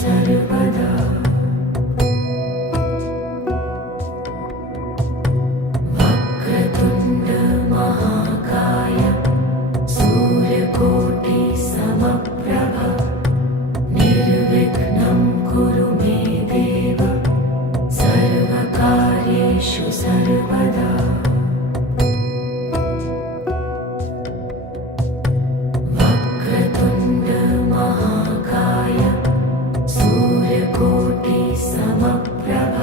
सर्वदा वक्रतुण्ड महाकाय सूर्यकोटि समप्रभ निर्विघ्नं कुरु मे देव सर्वकार्येषु सर्वदा वक्रतुण्ड महाकाय सूर्यकोटि समप्रभ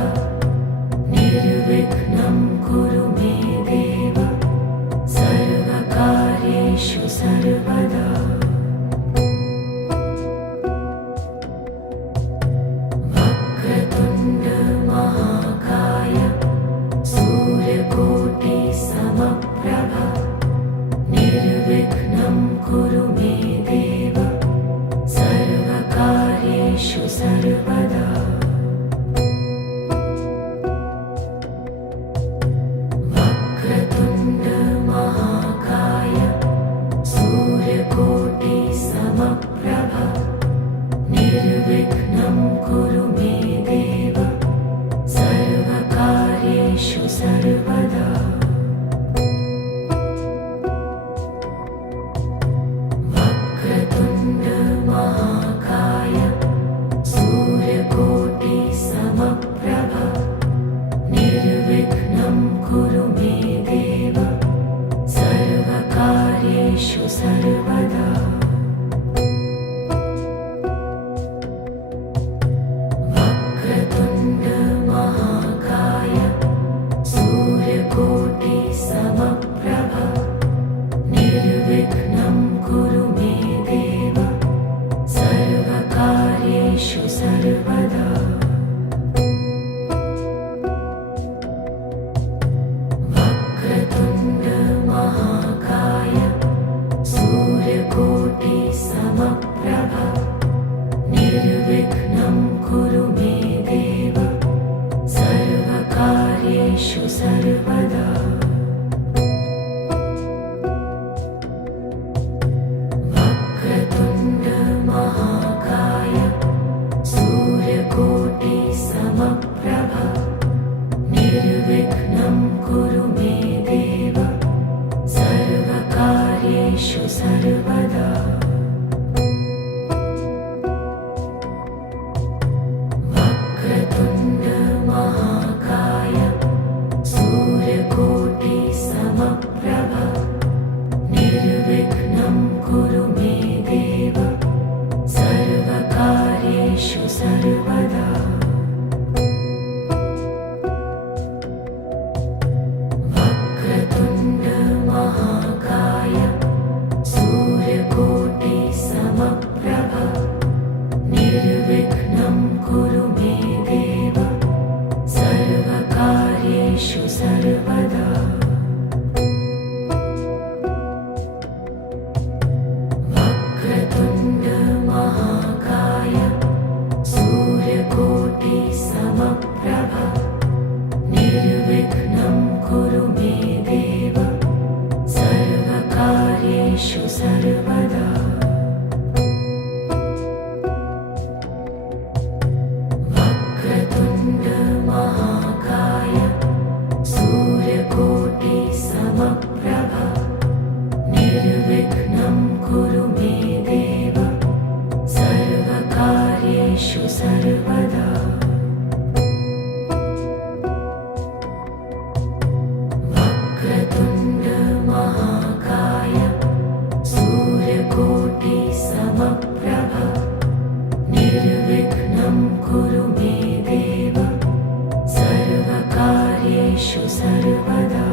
निर्विघ्नं कुरु मे देव सर्वकार्येषु सर्वदा वक्रतुण्ड महाकाय सूर्यकोटि समप्रभ निर्विघ्नं कुरु मे देव सर्वकार्येषु सर्वदा वक्रतुण्ड महाकाय सूर्यकोटि समप्रभ निर्विघ्नं कुरु मे देव सर्वकार्येषु सर्वदा वक्रतुण्ड महाकाय सूर्यकोटि समप्रभ निर्विघ्नं कुरु मे देव सर्वकार्येषु सर्वदा वक्रतुण्ड महाकाय सूर्यकोटि समप्रभ निर्विघ्नं कुरु मे देव सर्वकार्येषु सर्वदा वक्रतुण्ड महाकाय सूर्यकोटि समप्रभ निर्विघ्नं कुरु मे देव सर्वकार्येषु सर्वदा वक्रतुण्ड महाकाय सूर्यकोटि समप्रभ निर्विघ्नं कुरु मे देव सर्वकार्येषु सर्वदा वक्रतुण्ड महाकाय सूर्यकोटि समप्रभ निर्विघ्नं कुरु मे देव सर्वकार्येषु सर्वदा वक्रतुण्ड महाकाय सूर्यकोटि समप्रभ निर्विघ्नं कुरु मे देव सर्वकार्येषु सर्वदा वक्रतुण्ड महाकाय सूर्यकोटि समप्रभ निर्विघ्नं कुरु मे देव सर्वकार्येषु सर्वदा वक्रतुण्ड महाकाय सूर्यकोटि समप्रभ निर्विघ्नं कुरु मे देव सर्वकार्येषु सर्वदा वक्रतुण्ड महाकाय सूर्यकोटि समप्रभ निर्विघ्नं कुरु मे देव सर्वकार्येषु सर्वदा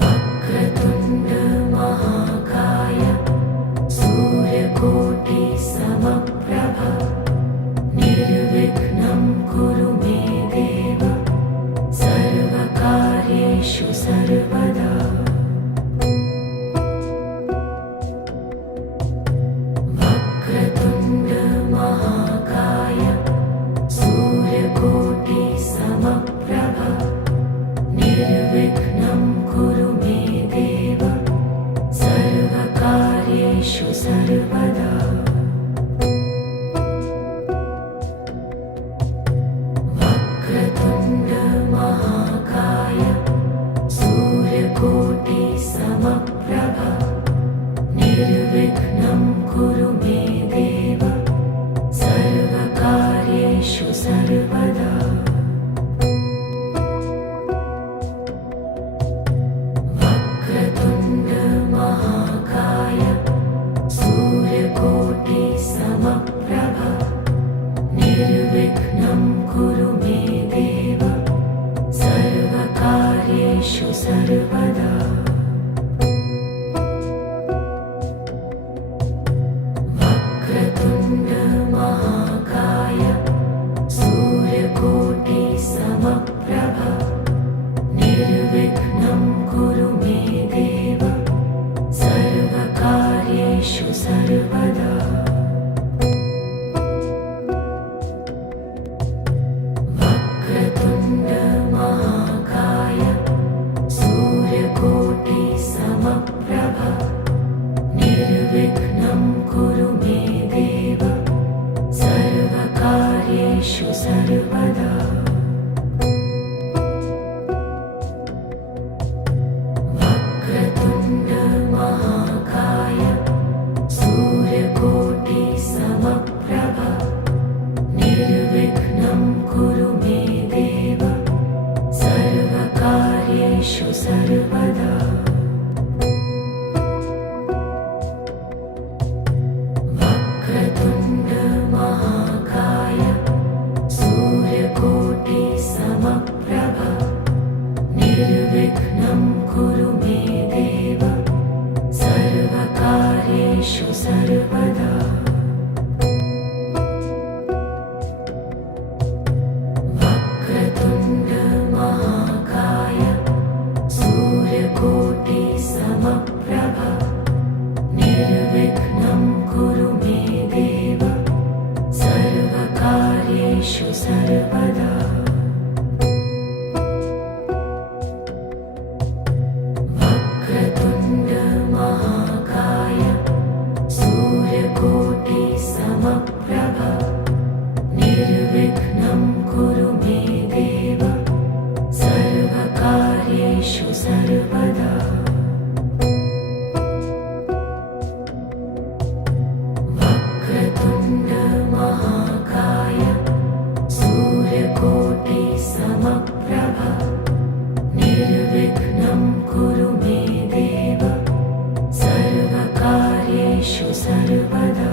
वक्रतुण्ड महाकाय सूर्यकोटि समप्रभ निर्विघ्नं कुरु मे देव सर्वकार्येषु सर्वदा वक्रतुण्ड महाकाय सूर्यकोटि समप्रभ निर्विघ्नं कुरु मे देव सर्वकार्येषु सर्वदा वक्रतुण्ड महाकाय सूर्यकोटि समप्रभ निर्विघ्नं कुरु मे देव सर्वकार्येषु सर्वदा वक्रतुण्ड महाकाय सूर्यकोटि समप्रभ निर्विघ्नं कुरु मे देव सर्वकार्येषु सर्वदा वक्रतुण्ड महाकाय सूर्यकोटि समप्रभ निर्विघ्नं कुरु मे देव सर्वकार्येषु सर्वदा वक्रतुण्ड महाकाय सूर्यकोटि समप्रभ निर्विघ्नं कुरु मे देव सर्वकार्येषु सर्वदा वक्रतुण्ड महाकाय सूर्यकोटि समप्रभ निर्विघ्नं कुरु मे देव सर्वकार्येषु सर्वदा वक्रतुण्ड महाकाय सूर्यकोटि समप्रभ निर्विघ्नं कुरु मे देव सर्वकार्येषु सर्वदा वक्रतुण्ड महाकाय सूर्यकोटि समप्रभ निर्विघ्नं कुरु मे देव सर्वकार्येषु सर्वदा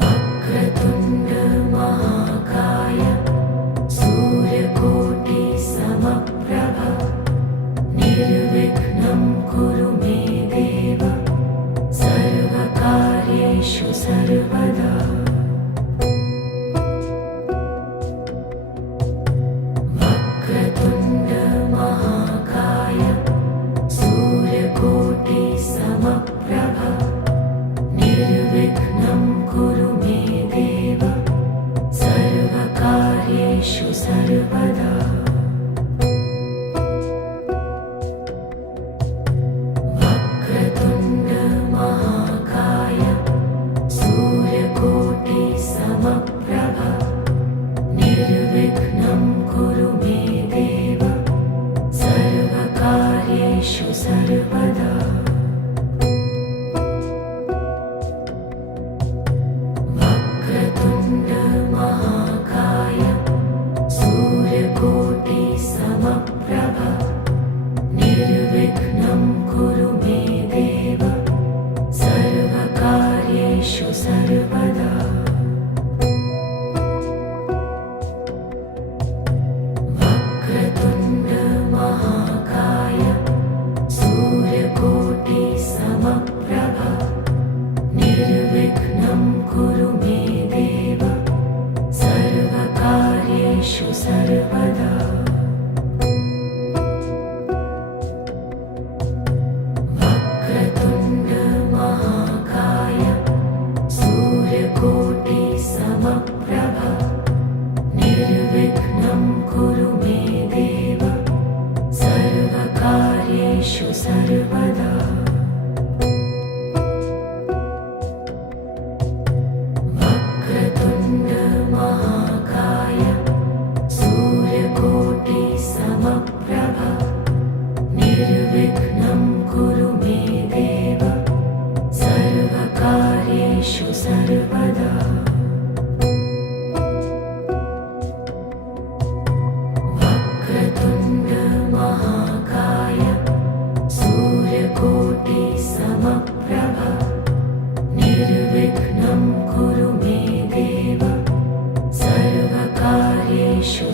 वक्रतुण्ड महाकाय सूर्यकोटि समप्रभ निर्विघ्नं कुरु मे देव सर्वकार्येषु सर्वदा वक्रतुण्ड महाकाय सूर्यकोटि समप्रभ निर्विघ्नं कुरु मे देव सर्वकार्येषु सर्वदा वक्रतुण्ड महाकाय सूर्यकोटि समप्रभ निर्विघ्नं कुरु मे देव सर्वकार्येषु सर्वदा वक्रतुण्ड महाकाय सूर्यकोटि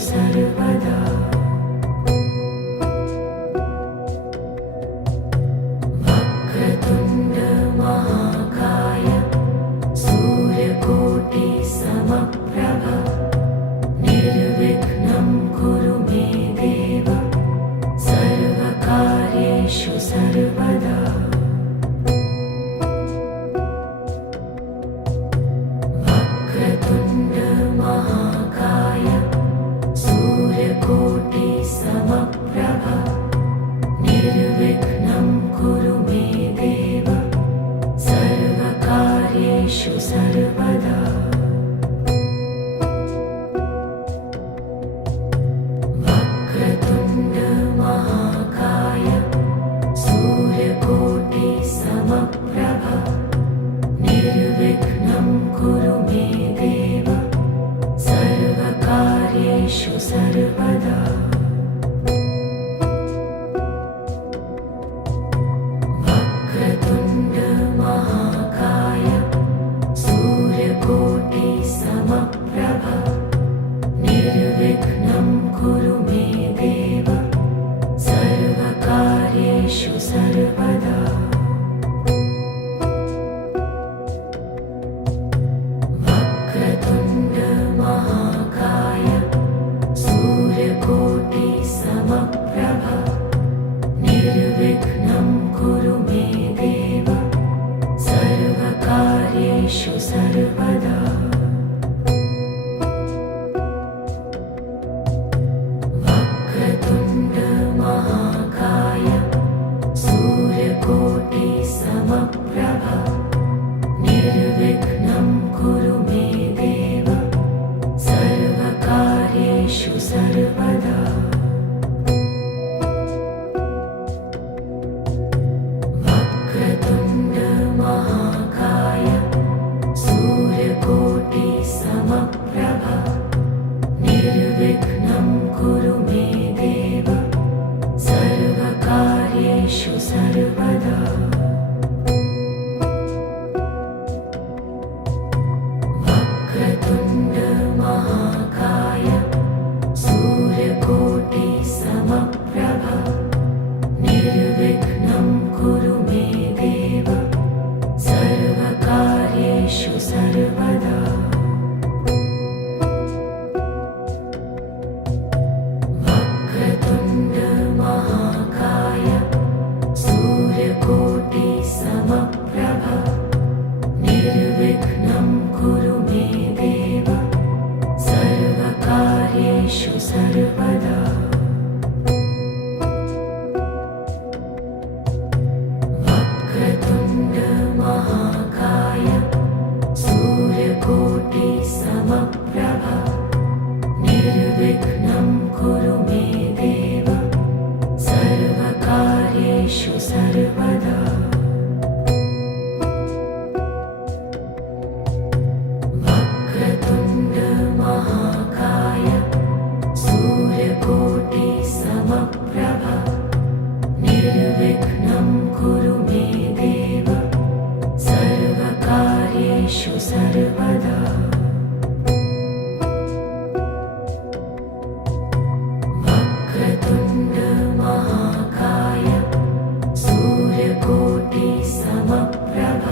सर्वदा वक्रतुण्ड महाकाय सूर्यकोटि समप्रभ निर्विघ्नं कुरु मे देव सर्वकार्येषु सर्वदा वक्रतुण्ड महाकाय सूर्यकोटि समप्रभ निर्विघ्नं कुरु मे देव सर्वकार्येषु सर्वदा वक्रतुण्ड महाकाय सूर्यकोटि समप्रभ निर्विघ्नं कुरु मे देव सर्वकार्येषु सर्वदा वक्रतुण्ड महाकाय सूर्यकोटि समप्रभ निर्विघ्नं कुरु मे देव सर्वकार्येषु सर्वदा वक्रतुण्ड महाकाय सूर्यकोटि समप्रभ निर्विघ्नं कुरु मे देव सर्वकार्येषु सर्वदा वक्रतुण्ड महाकाय सूर्यकोटि समप्रभ निर्विघ्नं कुरु मे देव सर्वकार्येषु सर्वदा वक्रतुण्ड महाकाय सूर्यकोटि समप्रभ निर्विघ्नं कुरु मे देव सर्वकार्येषु सर्वदा वक्रतुण्ड महाकाय सूर्यकोटि समप्रभ निर्विघ्नं कुरु मे देव सर्वकार्येषु सर्वदा वक्रतुण्ड महाकाय सूर्यकोटि समप्रभ निर्विघ्नं कुरु मे देव सर्वकार्येषु सर्वदा वक्रतुण्ड महाकाय सूर्यकोटि समप्रभ निर्विघ्नं कुरु मे देव सर्वकार्येषु सर्वदा वक्रतुण्ड महाकाय सूर्यकोटि समप्रभ निर्विघ्नं कुरु मे देव सर्वकार्येषु सर्वदा वक्रतुण्ड महाकाय सूर्यकोटि समप्रभ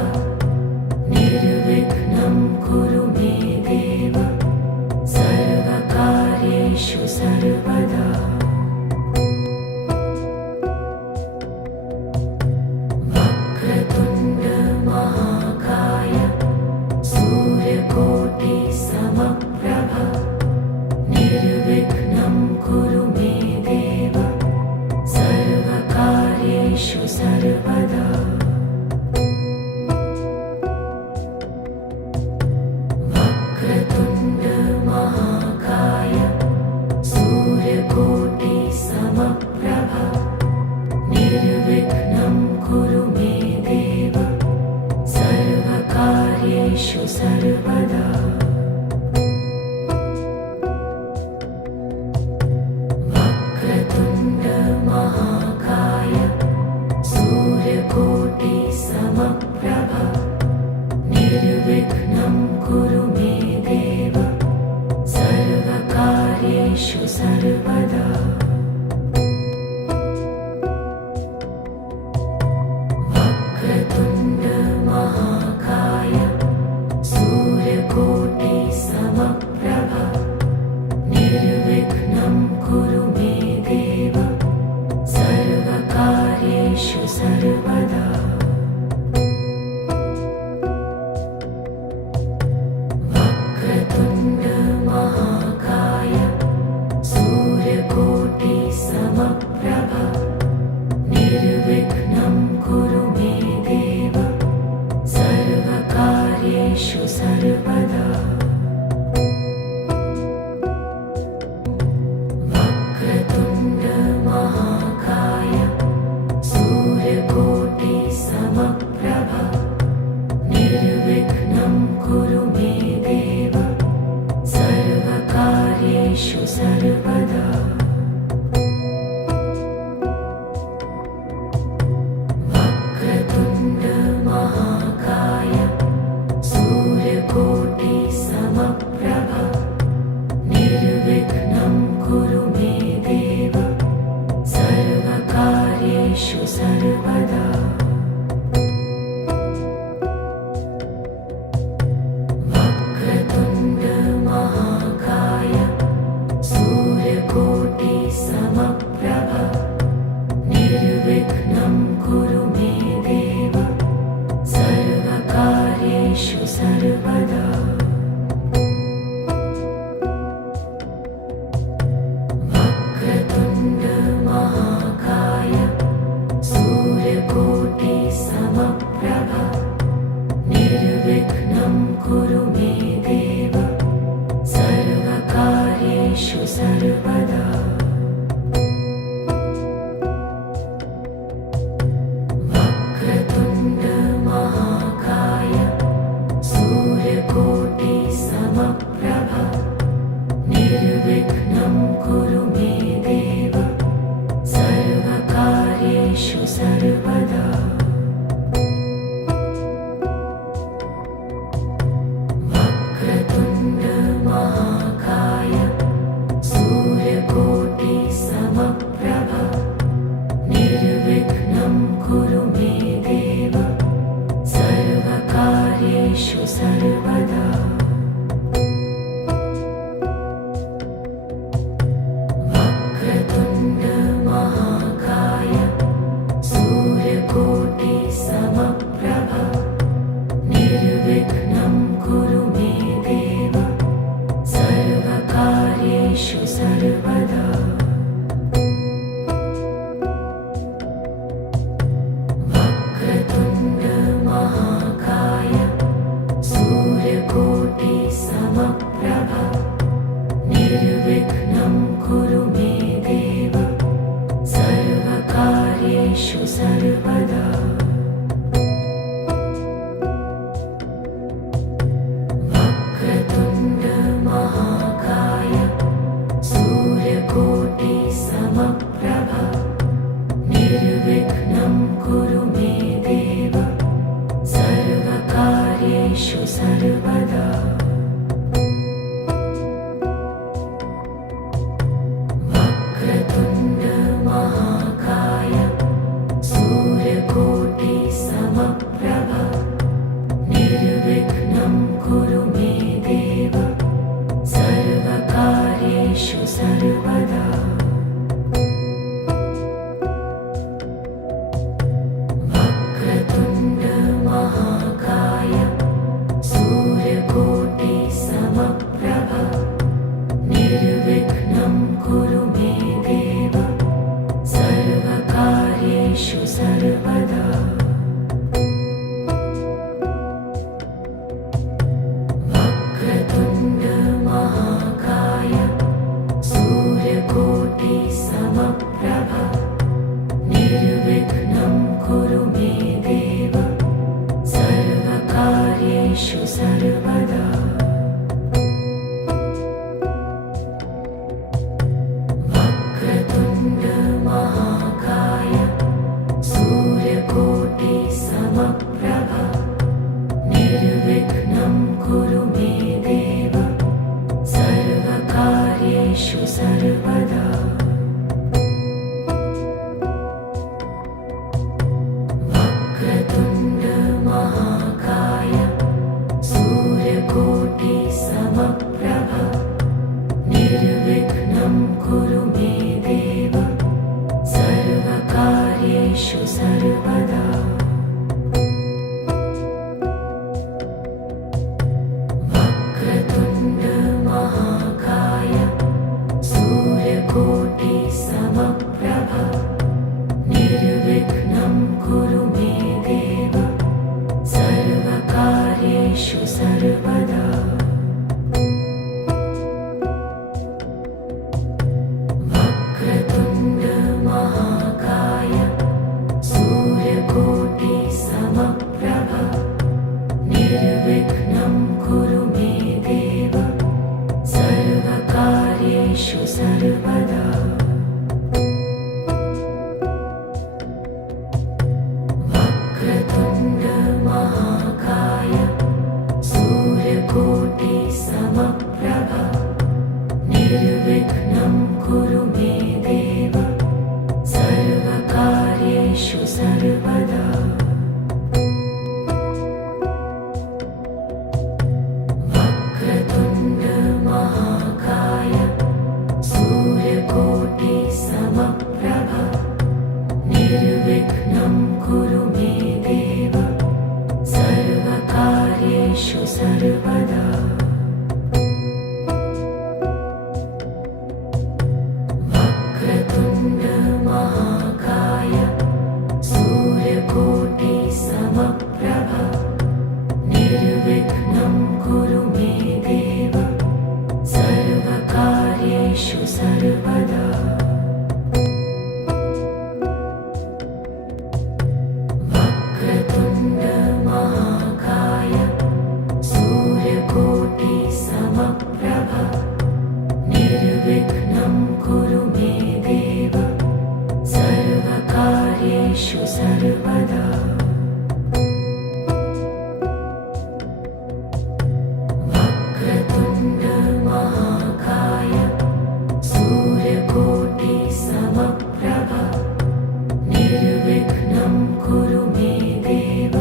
निर्विघ्नं कुरु मे देव सर्वकार्येषु सर्वदा वक्रतुण्ड महाकाय सूर्यकोटि समप्रभ निर्विघ्नं कुरु मे देव सर्वकार्येषु सर्वदा वक्रतुण्ड महाकाय सूर्य सर्वकार्येषु सर्वदा वक्रतुण्ड महाकाय सूर्यकोटि समप्रभ निर्विघ्नं कुरु मे देव सर्वकार्येषु सर्वदा वक्रतुण्ड महाकाय सूर्यकोटि समप्रभ निर्विघ्नं कुरु मे देव सर्वकार्येषु सर्वदा वक्रतुण्ड महाकाय सूर्यकोटि समप्रभ निर्विघ्नं कुरु मे देव सर्वकार्येषु सर्वदा वक्रतुण्ड महाकाय सूर्यकोटि समप्रभ निर्विघ्नं कुरु मे देव सर्वकार्येषु सर्वदा वक्रतुण्ड महाकाय सूर्यकोटि समप्रभ निर्विघ्नं कुरु मे देव सर्वकार्येषु सर्वदा वक्रतुण्ड महाकाय सूर्यकोटि समप्रभ निर्विघ्नं कुरु मे देव सर्वकार्येषु सर्वदा वक्रतुण्ड महाकाय सूर्यकोटि समप्रभ निर्विघ्नं कुरु मे देव सर्वकार्येषु सर्वदा वक्रतुण्ड महाकाय सूर्यकोटि समप्रभ निर्विघ्नं कुरु मे देव सर्वकार्येषु सर्वदा वक्रतुण्ड महाकाय सूर्यकोटि समप्रभ निर्विघ्नं कुरु मे देव सर्वकार्येषु सर्वदा वक्रतुण्ड महाकाय सूर्यकोटि समप्रभ निर्विघ्नं कुरु मे देव सर्वकार्येषु सर्वदा वक्रतुण्ड महाकाय सूर्यकोटि समप्रभ निर्विघ्नं कुरु मे देव सर्वकार्येषु सर्वदा वक्रतुण्ड महाकाय सूर्यकोटि समप्रभ निर्विघ्नं कुरु मे देव सर्वकार्येषु सर्वदा वक्रतुण्ड महाकाय सूर्यकोटि समप्रभ निर्विघ्नं कुरु मे देव सर्वकार्येषु सर्वदा वक्रतुण्ड महाकाय सूर्यकोटि कार्येषु सर्वदा वक्रतुण्ड महाकाय सूर्यकोटि समप्रभ निर्विघ्नं कुरु मे देव सर्वकार्येषु सर्वदा वक्रतुण्ड महाकाय सूर्यकोटि समप्रभ निर्विघ्नं कुरु मे देव सर्वकार्येषु सर्वदा वक्रतुण्ड महाकाय सूर्यकोटि समप्रभ निर्विघ्नं कुरु मे देव सर्वकार्येषु सर्वदा वक्रतुण्ड महाकाय सूर्यकोटि समप्रभ निर्विघ्नं कुरु मे देव सर्वकार्येषु सर्वदा वक्रतुण्ड महाकाय सूर्यकोटि समप्रभ निर्विघ्नं कुरु मे देव सर्वकार्येषु सर्वदा वक्रतुण्ड महाकाय सूर्यकोटि समप्रभ निर्विघ्नं कुरु मे देव सर्वकार्येषु सर्वदा वक्रतुण्ड महाकाय सूर्यकोटि समप्रभ निर्विघ्नं कुरु मे देव सर्वकार्येषु सर्वदा वक्रतुण्ड महाकाय सूर्यकोटि समप्रभ निर्विघ्नं कुरु मे देव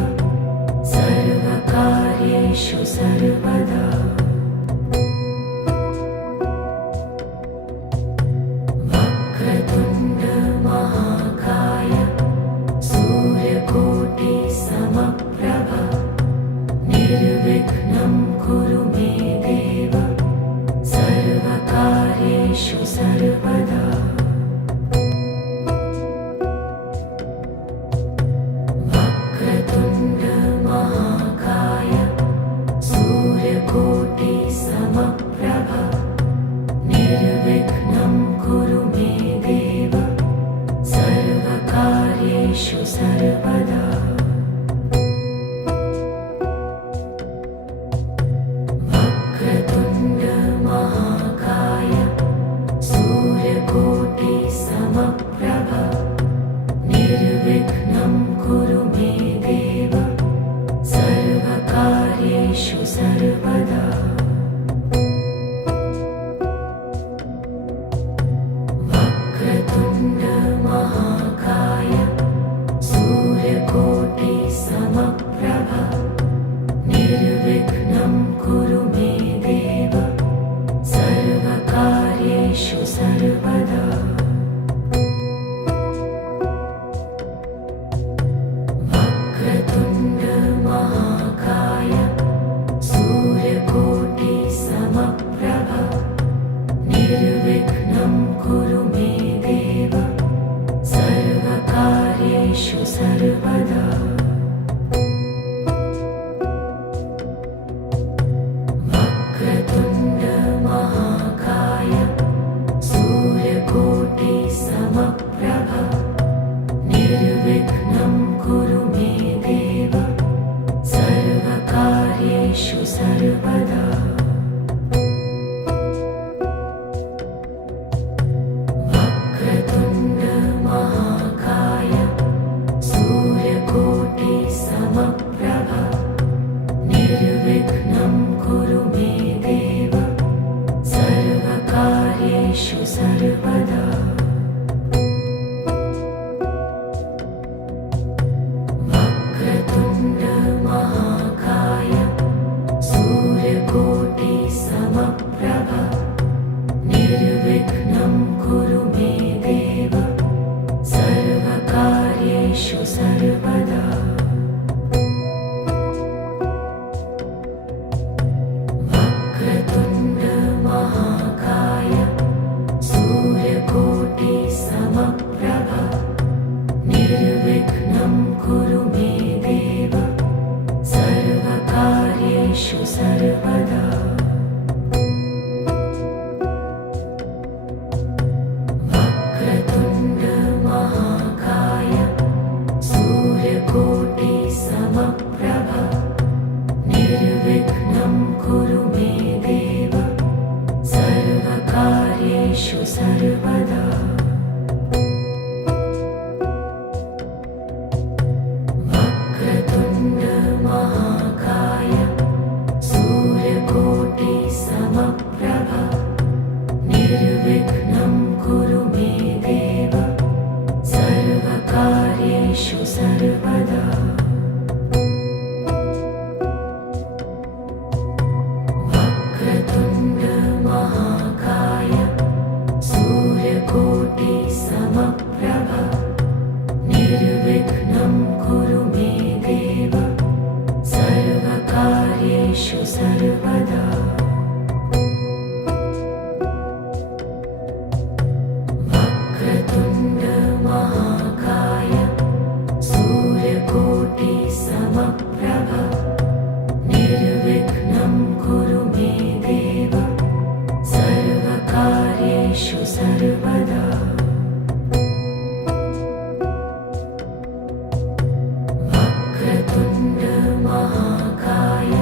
सर्वकार्येषु सर्वदा वक्रतुण्ड महाकाय सूर्यकोटि समप्रभ निर्विघ्नं कुरु मे देव सर्वकार्येषु सर्वदा वक्रतुण्ड महाकाय सूर्यकोटि समप्रभ निर्विघ्नं कुरु मे देव सर्वकार्येषु सर्वदा वक्रतुण्ड महाकाय सूर्यकोटि समप्रभ निर्विघ्नं कुरु मे देव सर्वकार्येषु सर्वदा वक्रतुण्ड महाकाय सूर्यकोटि समप्रभ निर्विघ्नं कुरु मे देव सर्वकार्येषु सर्वदा वक्रतुण्ड महाकाय सूर्यकोटि समप्रभ निर्विघ्नं कुरु मे देव सर्वकार्येषु सर्वदा वक्रतुण्ड महाकाय सूर्यकोटि समप्रभ निर्विघ्नं कुरु मे देव सर्वकार्येषु सर्वदा वक्रतुण्ड महाकाय सूर्यकोटि सर्वकार्येषु सर्वदा वक्रतुण्ड महाकाय सूर्यकोटिसमप्रभ निर्विघ्नं कुरु मे देव सर्वकार्येषु सर्वदा वक्रतुण्ड महाकाय सूर्यकोटिसमप्रभ निर्विघ्नं कुरु मे देव सर्वकार्येषु सर्वदा वक्रतुण्ड महाकाय सूर्यकोटिसमप्रभ निर्विघ्नं कुरु मे देव सर्वकार्येषु सर्वदा वक्रतुण्ड महाकाय सूर्यकोटिसमप्रभ निर्विघ्नं कुरु मे देव सर्वकार्येषु सर्वदा वक्रतुण्ड महाकाय सूर्यकोटिसमप्रभ निर्विघ्नं कुरु मे देव सर्वकार्येषु सर्वदा वक्रतुण्ड महाकाय सूर्यकोटिसमप्रभ निर्विघ्नं कुरु मे देव सर्वकार्येषु सर्वदा वक्रतुण्ड महाकाय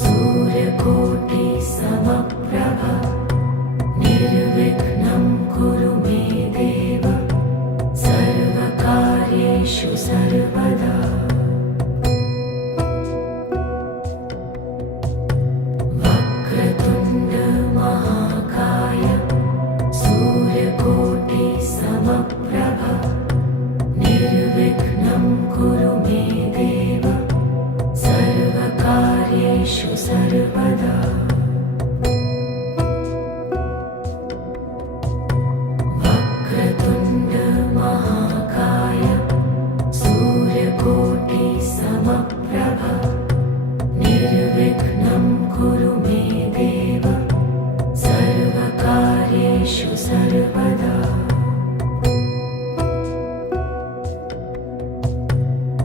सूर्यकोटिसमप्रभ निर्विघ्नं कुरु मे देव सर्वकार्येषु सर्वदा वक्रतुण्ड महाकाय सूर्यकोटिसमप्रभ निर्विघ्नं कुरु मे देव सर्वकार्येषु सर्वदा वक्रतुण्ड महाकाय सूर्यकोटिसमप्रभ निर्विघ्नं कुरु मे देव सर्वकार्येषु सर्वदा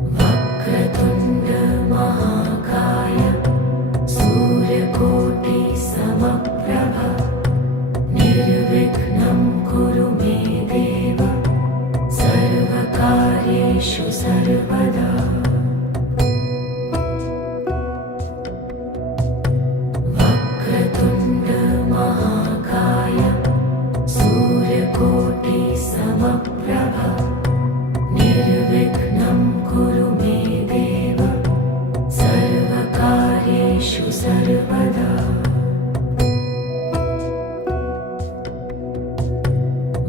वक्रतुण्ड महाकाय सूर्यकोटिसमप्रभ निर्विघ्नं कुरु मे देव सर्वकार्येषु सर्वदा वक्रतुण्ड महाकाय सूर्यकोटिसमप्रभ निर्विघ्नं कुरु मे देव सर्वकार्येषु सर्वदा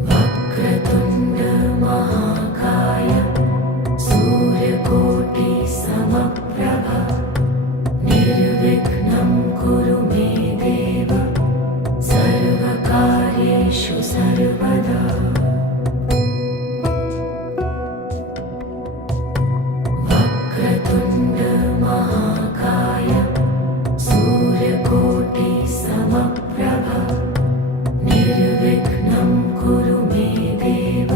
वक्रतुण्ड महाकाय सूर्यकोटिसमप्रभ निर्विघ्नं कुरु मे देव सर्वकार्येषु सर्वदा वक्रतुण्ड महाकाय सूर्यकोटिसमप्रभ निर्विघ्नं कुरु मे देव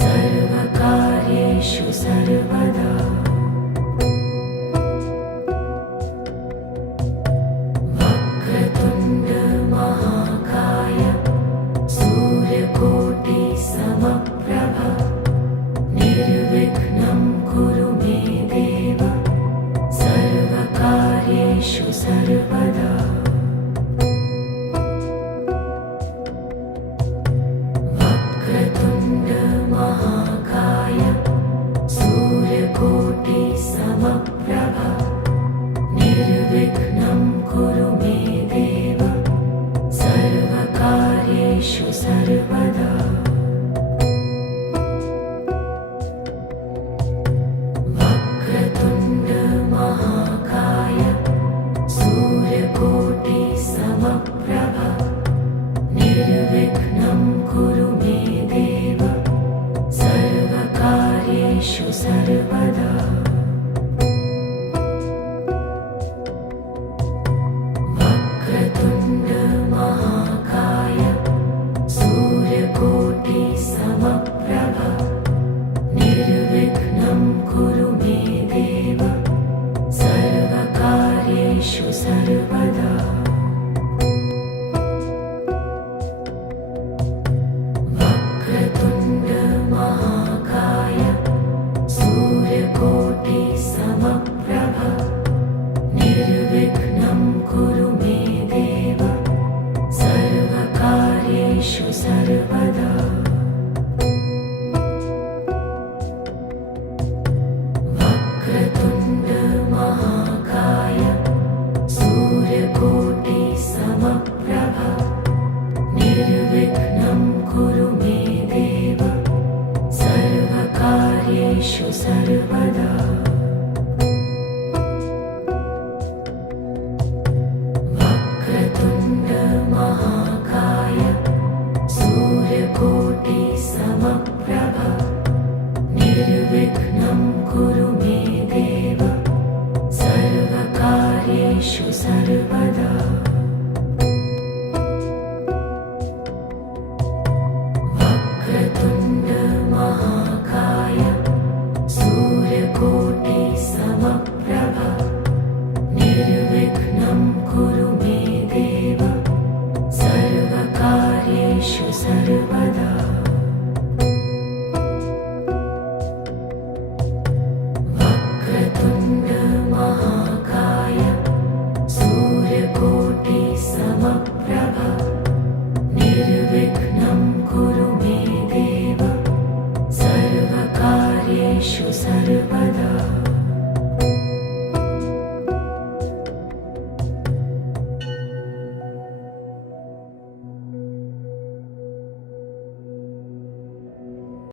सर्वकार्येषु सर्वदा वक्रतुण्ड महाकाय सूर्यकोटिसमप्रभ सर्वकार्येषु सर्वदा वक्रतुण्ड महाकाय सूर्यकोटि समप्रभ निर्विघ्नं कुरु मे देव सर्वकार्येषु सर्वदा वक्रतुण्ड महाकाय सूर्यकोटि समप्रभ निर्विघ्नं कुरु मे देव सर्वकार्येषु सर्वदा वक्रतुण्ड महाकाय सूर्यकोटि समप्रभ निर्विघ्नं कुरु मे देव सर्वकार्येषु सर्वदा वक्रतुण्ड महाकाय सूर्यकोटि समप्रभ निर्विघ्नं कुरु मे देव सर्वकार्येषु सर्वदा